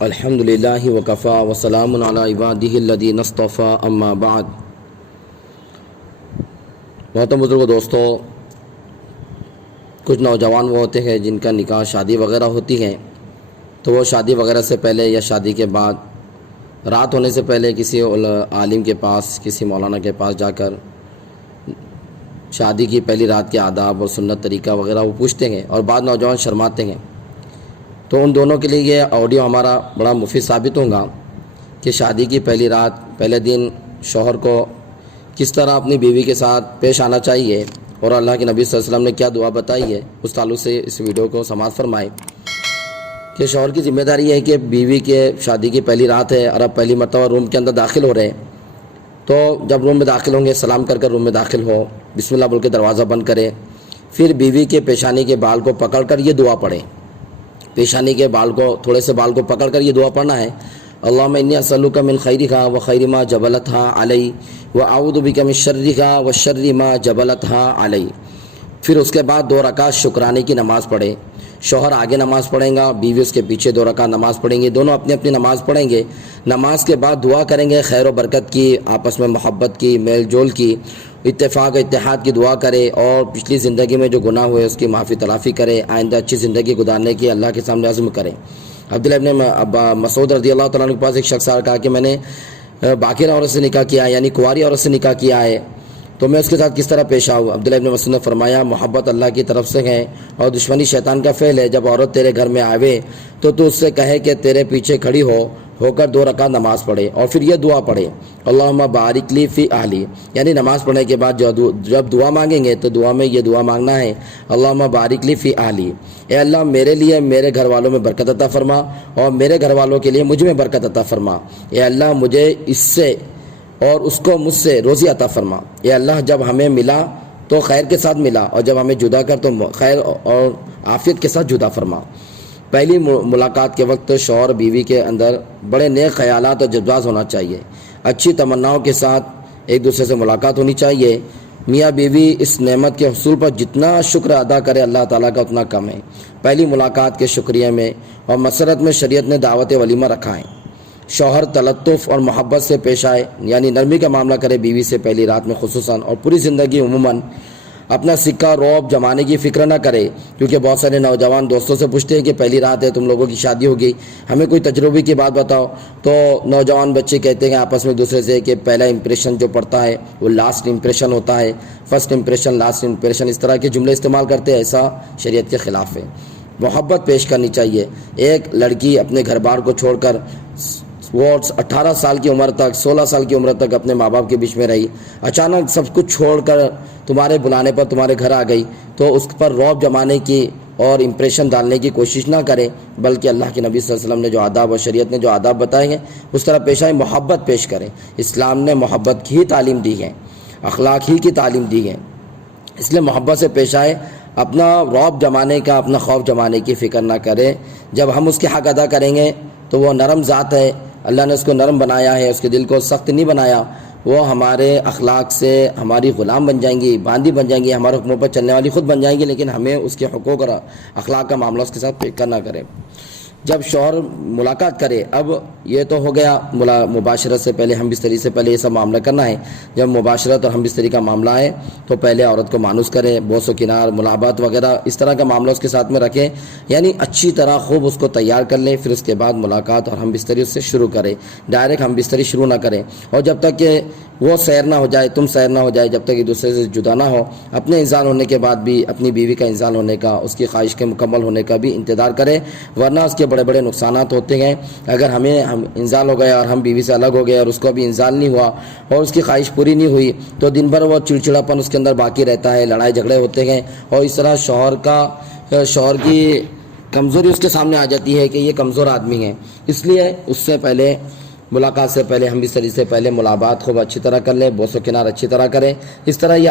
الحمد للہ وکفا وسلام علی عبادہ الذین اصطفیٰ اما بعد۔ محترم بزرگوں، دوستو، کچھ نوجوان وہ ہوتے ہیں جن کا نکاح شادی وغیرہ ہوتی ہے، تو وہ شادی وغیرہ سے پہلے یا شادی کے بعد رات ہونے سے پہلے کسی عالم کے پاس، کسی مولانا کے پاس جا کر شادی کی پہلی رات کے آداب اور سنت طریقہ وغیرہ وہ پوچھتے ہیں، اور بعض نوجوان شرماتے ہیں۔ تو ان دونوں کے لیے یہ آڈیو ہمارا بڑا مفید ثابت ہوگا کہ شادی کی پہلی رات، پہلے دن شوہر کو کس طرح اپنی بیوی کے ساتھ پیش آنا چاہیے، اور اللہ کے نبی صلی اللہ علیہ وسلم نے کیا دعا بتائی ہے، اس تعلق سے اس ویڈیو کو سماعت فرمائے کہ شوہر کی ذمہ داری ہے کہ بیوی کے شادی کی پہلی رات ہے اور اب پہلی مرتبہ روم کے اندر داخل ہو رہے ہیں، تو جب روم میں داخل ہوں گے سلام کر کر روم میں داخل ہو، بسم اللہ بول کے دروازہ بند کرے، پھر بیوی کے پیشانی کے بال کو پکڑ کر یہ دعا پڑھیں۔ پیشانی کے بال کو، تھوڑے سے بال کو پکڑ کر یہ دعا پڑھنا ہے، اللہم انی اسألک من خیرہا و خیر ما جبلتہا علی و اعوذ بک من شرہا و شر ما جبلتہا علی۔ پھر اس کے بعد 2 رکعت شکرانے کی نماز پڑھے۔ شوہر آگے نماز پڑھیں گا، بیوی اس کے پیچھے 2 رکعت نماز پڑھیں گے، دونوں اپنی اپنی نماز پڑھیں گے۔ نماز کے بعد دعا کریں گے خیر و برکت کی، آپس میں محبت کی، میل جول کی، اتفاق اتحاد کی دعا کرے، اور پچھلی زندگی میں جو گناہ ہوئے اس کی معافی تلافی کرے، آئندہ اچھی زندگی گزارنے کی اللہ کے سامنے عزم کرے۔ عبداللہ ابن مسعود رضی اللہ تعالیٰ عنہ کے پاس ایک شخص آ کہا کہ میں نے باقر عورت سے نکاح کیا ہے، یعنی کنواری عورت سے نکاح کیا ہے، تو میں اس کے ساتھ کس طرح پیش آؤں؟ عبداللہ ابن مسعود نے فرمایا، محبت اللہ کی طرف سے ہے اور دشمنی شیطان کا فعل ہے۔ جب عورت تیرے گھر میں آوے تو اس سے کہے کہ تیرے پیچھے کھڑی ہو کر 2 رکعت نماز پڑھے، اور پھر یہ دعا پڑھے، اللہم بارک لی فی اہلی، یعنی نماز پڑھنے کے بعد جب دعا مانگیں گے تو دعا میں یہ دعا مانگنا ہے، اللہم بارک لی فی اہلی، اے اللہ میرے لیے میرے گھر والوں میں برکت عطا فرما، اور میرے گھر والوں کے لیے مجھ میں برکت عطا فرما، اے اللہ مجھے اس سے اور اس کو مجھ سے روزی عطا فرما، اے اللہ جب ہمیں ملا تو خیر کے ساتھ ملا، اور جب ہمیں جدا کر تو خیر اور عافیت کے ساتھ جدا فرما۔ پہلی ملاقات کے وقت شوہر بیوی کے اندر بڑے نیک خیالات اور جذبات ہونا چاہیے، اچھی تمناؤں کے ساتھ ایک دوسرے سے ملاقات ہونی چاہیے۔ میاں بیوی اس نعمت کے حصول پر جتنا شکر ادا کرے اللہ تعالیٰ کا اتنا کم ہے۔ پہلی ملاقات کے شکریہ میں اور مسرت میں شریعت نے دعوت ولیمہ رکھا ہے۔ شوہر تلطف اور محبت سے پیش آئے، یعنی نرمی کا معاملہ کرے بیوی سے پہلی رات میں خصوصاً، اور پوری زندگی عموماً اپنا سکہ روب جمانے کی فکر نہ کرے، کیونکہ بہت سارے نوجوان دوستوں سے پوچھتے ہیں کہ پہلی رات ہے، تم لوگوں کی شادی ہوگی، ہمیں کوئی تجربے کی بات بتاؤ، تو نوجوان بچے کہتے ہیں آپس میں دوسرے سے کہ پہلا امپریشن جو پڑتا ہے وہ لاسٹ امپریشن ہوتا ہے، فرسٹ امپریشن لاسٹ امپریشن، اس طرح کے جملے استعمال کرتے ہیں، ایسا شریعت کے خلاف ہے۔ محبت پیش کرنی چاہیے۔ ایک لڑکی اپنے گھر بار کو چھوڑ کر وہ 18 سال کی عمر تک، 16 سال کی عمر تک اپنے ماں باپ کے بیچ میں رہی، اچانک سب کچھ چھوڑ کر تمہارے بلانے پر تمہارے گھر آ گئی، تو اس پر رعب جمانے کی اور امپریشن ڈالنے کی کوشش نہ کرے، بلکہ اللہ کے نبی صلی اللہ علیہ وسلم نے جو آداب اور شریعت نے جو آداب بتائے ہیں اس طرح پیش آئے، محبت پیش کریں۔ اسلام نے محبت کی ہی تعلیم دی ہے، اخلاق ہی کی تعلیم دی ہے، اس لیے محبت سے پیش آئے، اپنا رعب جمانے کا، اپنا خوف جمانے کی فکر نہ کرے۔ جب ہم اس کے حق ادا کریں گے تو وہ نرم ذات ہے، اللہ نے اس کو نرم بنایا ہے، اس کے دل کو سخت نہیں بنایا، وہ ہمارے اخلاق سے ہماری غلام بن جائیں گی، باندھی بن جائیں گی، ہمارے حکموں پر چلنے والی خود بن جائیں گی، لیکن ہمیں اس کے حقوق اور اخلاق کا معاملہ اس کے ساتھ کرنا کرے۔ جب شوہر ملاقات کرے، اب یہ تو ہو گیا مباشرت سے پہلے، ہم بستری سے پہلے یہ سب معاملہ کرنا ہے۔ جب مباشرت اور ہم بستری کا معاملہ ہے تو پہلے عورت کو مانوس کرے، بوس و کنار، ملاقات وغیرہ اس طرح کا معاملہ اس کے ساتھ میں رکھے، یعنی اچھی طرح خوب اس کو تیار کر لیں، پھر اس کے بعد ملاقات اور ہم بستری اس سے شروع کرے، ڈائریکٹ ہم بستری شروع نہ کریں، اور جب تک کہ وہ سیر نہ ہو جائے، تم سیر نہ ہو جائے، جب تک ایک دوسرے سے جدا نہ ہو، اپنے انزال ہونے کے بعد بھی اپنی بیوی کا انزال ہونے کا، اس کی خواہش کے مکمل ہونے کا بھی انتظار کرے، ورنہ اس کے بڑے بڑے نقصانات ہوتے ہیں۔ اگر ہمیں انزال ہو گیا اور ہم بیوی سے الگ ہو گئے اور اس کو بھی انزال نہیں ہوا اور اس کی خواہش پوری نہیں ہوئی، تو دن بھر وہ چڑچڑاپن اس کے اندر باقی رہتا ہے، لڑائی جھگڑے ہوتے ہیں، اور اس طرح شوہر کی کمزوری اس کے سامنے آ جاتی ہے کہ یہ کمزور آدمی ہے۔ اس لیے اس سے پہلے، ملاقات سے پہلے، ہم بستری سے پہلے ملاقات خوب اچھی طرح کر لیں، بوس و کنار اچھی طرح کریں، اس طرح یہ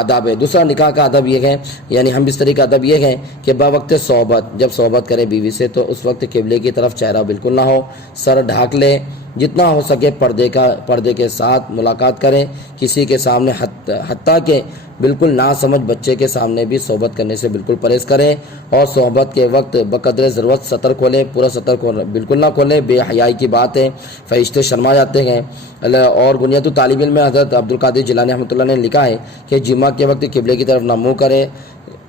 آداب ہے۔ دوسرا نکاح کا ادب یہ ہے، یعنی ہم بستری کا ادب یہ ہے کہ بوقت صحبت، جب صحبت کرے بیوی سے تو اس وقت قبلے کی طرف چہرہ بالکل نہ ہو، سر ڈھانک لے، جتنا ہو سکے پردے کے ساتھ ملاقات کریں، کسی کے سامنے حتیٰ کہ بالکل ناسمجھ بچے کے سامنے بھی صحبت کرنے سے بالکل پرہیز کریں، اور صحبت کے وقت بقدر ضرورت سطر کھولیں، پورا سطر بالکل نہ کھولیں، بے حیائی کی بات ہے، فرشتے شرما جاتے ہیں۔ اور بنیاد طالب علم میں حضرت عبدالقادر جیلانی رحمۃ اللہ نے لکھا ہے کہ جمعہ کے وقت قبلے کی طرف نہ منہ کرے،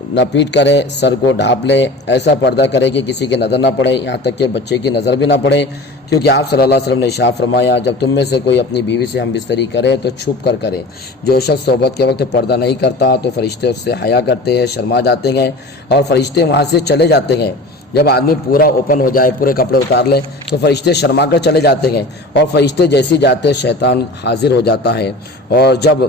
نہ پیٹ کرے، سر کو ڈھانپ لے، ایسا پردہ کرے کہ کسی کی نظر نہ پڑے، یہاں تک کہ بچے کی نظر بھی نہ پڑے، کیونکہ آپ صلی اللہ علیہ وسلم نے ارشاد فرمایا جب تم میں سے کوئی اپنی بیوی سے ہم بستری کرے تو چھپ کر کرے۔ جو شخص صحبت کے وقت پردہ نہیں کرتا تو فرشتے اس سے حیا کرتے ہیں، شرما جاتے ہیں، اور فرشتے وہاں سے چلے جاتے ہیں۔ جب آدمی پورا اوپن ہو جائے، پورے کپڑے اتار لے تو فرشتے شرما کر چلے جاتے ہیں، اور فرشتے جیسی جاتے شیطان حاضر ہو جاتا ہے۔ اور جب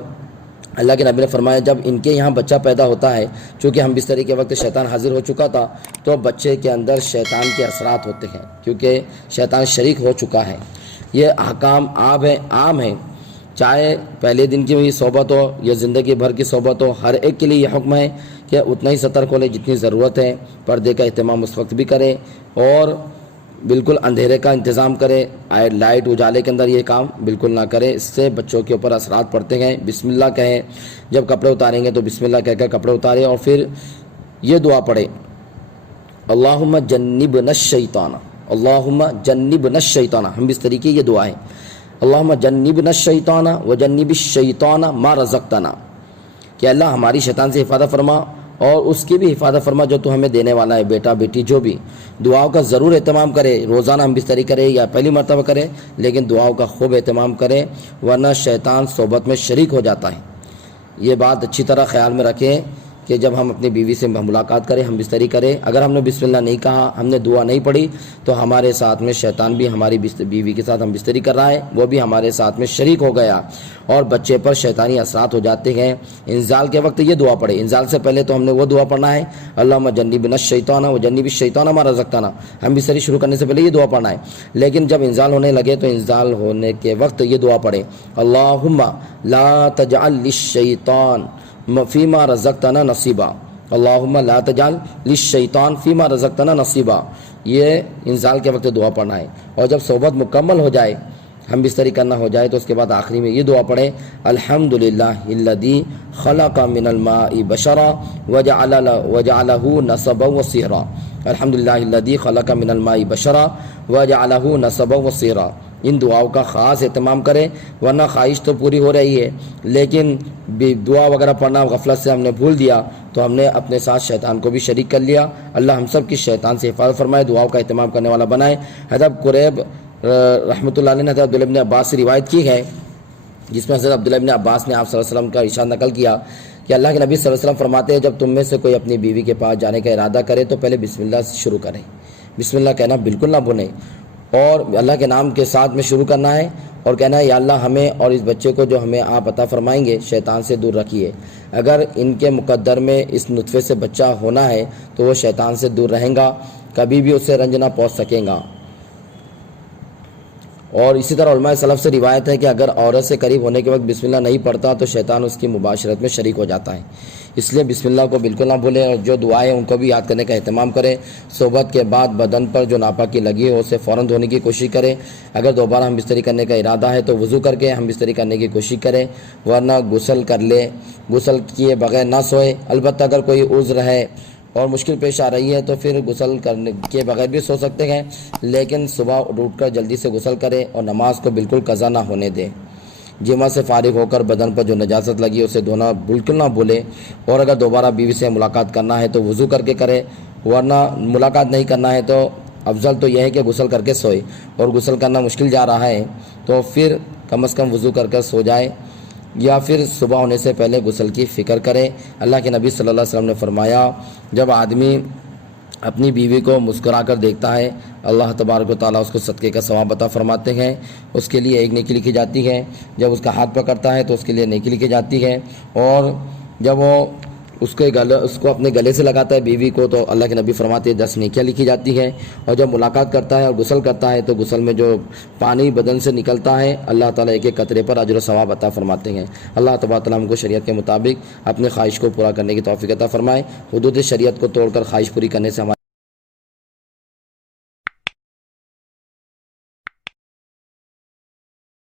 اللہ کے نبی نے فرمایا جب ان کے یہاں بچہ پیدا ہوتا ہے، چونکہ ہم بستری کے وقت شیطان حاضر ہو چکا تھا، تو بچے کے اندر شیطان کے اثرات ہوتے ہیں، کیونکہ شیطان شریک ہو چکا ہے۔ یہ احکام عام ہیں، چاہے پہلے دن کی ہوئی صحبت ہو یا زندگی بھر کی صحبت ہو، ہر ایک کے لیے یہ حکم ہے کہ اتنا ہی سطر کھولے جتنی ضرورت ہے، پردے کا اہتمام اس وقت بھی کرے، اور بالکل اندھیرے کا انتظام کرے، لائٹ اجالے کے اندر یہ کام بالکل نہ کرے، اس سے بچوں کے اوپر اثرات پڑتے ہیں۔ بسم اللہ کہیں، جب کپڑے اتاریں گے تو بسم اللہ کہہ کر کپڑے اتارے، اور پھر یہ دعا پڑھے اللہم جنبنا الشیطان، اللہم جنبنا الشیطان، ہم بستری کی یہ دعا ہے، اللہم جنبنا الشیطان وجنب الشیطان ما رزقتنا، کہ اللہ ہماری شیطان سے حفاظت فرما اور اس کی بھی حفاظت فرما جو تو ہمیں دینے والا ہے، بیٹا بیٹی جو بھی۔ دعاؤں کا ضرور اہتمام کرے، روزانہ ہم بستری کرے یا پہلی مرتبہ کرے، لیکن دعاؤں کا خوب اہتمام کرے، ورنہ شیطان صحبت میں شریک ہو جاتا ہے۔ یہ بات اچھی طرح خیال میں رکھیں کہ جب ہم اپنی بیوی سے ملاقات کریں، ہم بستری کریں، اگر ہم نے بسم اللہ نہیں کہا، ہم نے دعا نہیں پڑھی، تو ہمارے ساتھ میں شیطان بھی ہماری بیوی کے ساتھ ہم بستری کر رہا ہے، وہ بھی ہمارے ساتھ میں شریک ہو گیا، اور بچے پر شیطانی اثرات ہو جاتے ہیں۔ انزال کے وقت یہ دعا پڑھے، انزال سے پہلے تو ہم نے وہ دعا پڑھنا ہے اللہم جنبنا الشیطان وجنب الشیطان ما رزقتنا، ہم بستری شروع کرنے سے پہلے یہ دعا پڑھنا ہے۔ لیکن جب انزال ہونے لگے تو انزال ہونے کے وقت یہ دعا پڑھے اللہم لا تجعل للشیطان فیما رزقتنا نصیبا، اللہم لا تجعل للشیطان فیما رزقتنا نصیبا، یہ انزال کے وقت دعا پڑھنا ہے۔ اور جب صحبت مکمل ہو جائے، ہم بستری کرنا ہو جائے، تو اس کے بعد آخری میں یہ دعا پڑھے الحمدللہ الذی خلق من الماء بشرا وجعلہ نسبا وصہرا، الحمدللہ الذی خلق من الماء بشرا وجعلہ نسبا وصہرا۔ ان دعاؤں کا خاص اہتمام کریں، ورنہ خواہش تو پوری ہو رہی ہے، لیکن دعا وغیرہ پڑھنا غفلت سے ہم نے بھول دیا تو ہم نے اپنے ساتھ شیطان کو بھی شریک کر لیا۔ اللہ ہم سب کی شیطان سے حفاظت فرمائے، دعاؤں کا اہتمام کرنے والا بنائے۔ حضرت قریب رحمۃ اللہ علیہ نے حضرت عبداللہ ابن عباس سے روایت کی ہے، جس میں حضرت عبداللہ ابن عباس نے آپ صلی اللہ علیہ وسلم کا ارشاد نقل کیا کہ اللہ کے نبی صلی اللہ علیہ وسلم فرماتے ہیں جب تم میں سے کوئی اپنی بیوی کے پاس جانے کا ارادہ کرے تو پہلے بسم اللہ سے شروع کریں، بسم اللہ کہنا بالکل نہ بھولیں، اور اللہ کے نام کے ساتھ میں شروع کرنا ہے، اور کہنا ہے یا اللہ ہمیں اور اس بچے کو جو ہمیں آپ عطا فرمائیں گے شیطان سے دور رکھیے، اگر ان کے مقدر میں اس نطفے سے بچہ ہونا ہے تو وہ شیطان سے دور رہیں گا، کبھی بھی اسے رنج نہ پہنچ سکیں گا۔ اور اسی طرح علماء سلف سے روایت ہے کہ اگر عورت سے قریب ہونے کے وقت بسم اللہ نہیں پڑھتا تو شیطان اس کی مباشرت میں شریک ہو جاتا ہے، اس لیے بسم اللہ کو بالکل نہ بھولیں، اور جو دعائیں ان کو بھی یاد کرنے کا اہتمام کریں۔ صحبت کے بعد بدن پر جو ناپاکی لگی ہو اسے فوراً دھونے کی کوشش کریں، اگر دوبارہ ہم بستری کرنے کا ارادہ ہے تو وضو کر کے ہم بستری کرنے کی کوشش کریں، ورنہ غسل کر لے، غسل کیے بغیر نہ سوئے، البتہ اگر کوئی عذر ہے اور مشکل پیش آ رہی ہے تو پھر غسل کرنے کے بغیر بھی سو سکتے ہیں، لیکن صبح اٹھ کر جلدی سے غسل کریں اور نماز کو بالکل قضا نہ ہونے دیں۔ جمعہ سے فارغ ہو کر بدن پر جو نجاست لگی اسے دھونا بالکل نہ بھولے، اور اگر دوبارہ بیوی سے ملاقات کرنا ہے تو وضو کر کے کرے، ورنہ ملاقات نہیں کرنا ہے تو افضل تو یہ ہے کہ غسل کر کے سوئے، اور غسل کرنا مشکل جا رہا ہے تو پھر کم از کم وضو کر کر سو جائے، یا پھر صبح ہونے سے پہلے غسل کی فکر کرے۔ اللہ کے نبی صلی اللہ علیہ وسلم نے فرمایا جب آدمی اپنی بیوی کو مسکرا کر دیکھتا ہے اللہ تبارک و تعالیٰ اس کو صدقے کا ثواب عطا فرماتے ہیں، اس کے لیے ایک نیکی لکھی جاتی ہے، جب اس کا ہاتھ پکڑتا ہے تو اس کے لیے نیکی لکھی جاتی ہے، اور جب وہ اس کو اپنے گلے سے لگاتا ہے بیوی کو تو اللہ کے نبی فرماتے ہیں 10 نیکیاں لکھی جاتی ہیں، اور جب ملاقات کرتا ہے اور غسل کرتا ہے تو غسل میں جو پانی بدن سے نکلتا ہے اللہ تعالیٰ ایک ایک قطرے پر اجر و ثواب عطا فرماتے ہیں۔ اللہ تبارک و تعالیٰ ہم کو شریعت کے مطابق اپنی خواہش کو پورا کرنے کی توفیق عطا فرمائے، حدود شریعت کو توڑ کر خواہش پوری کرنے سے ہمارے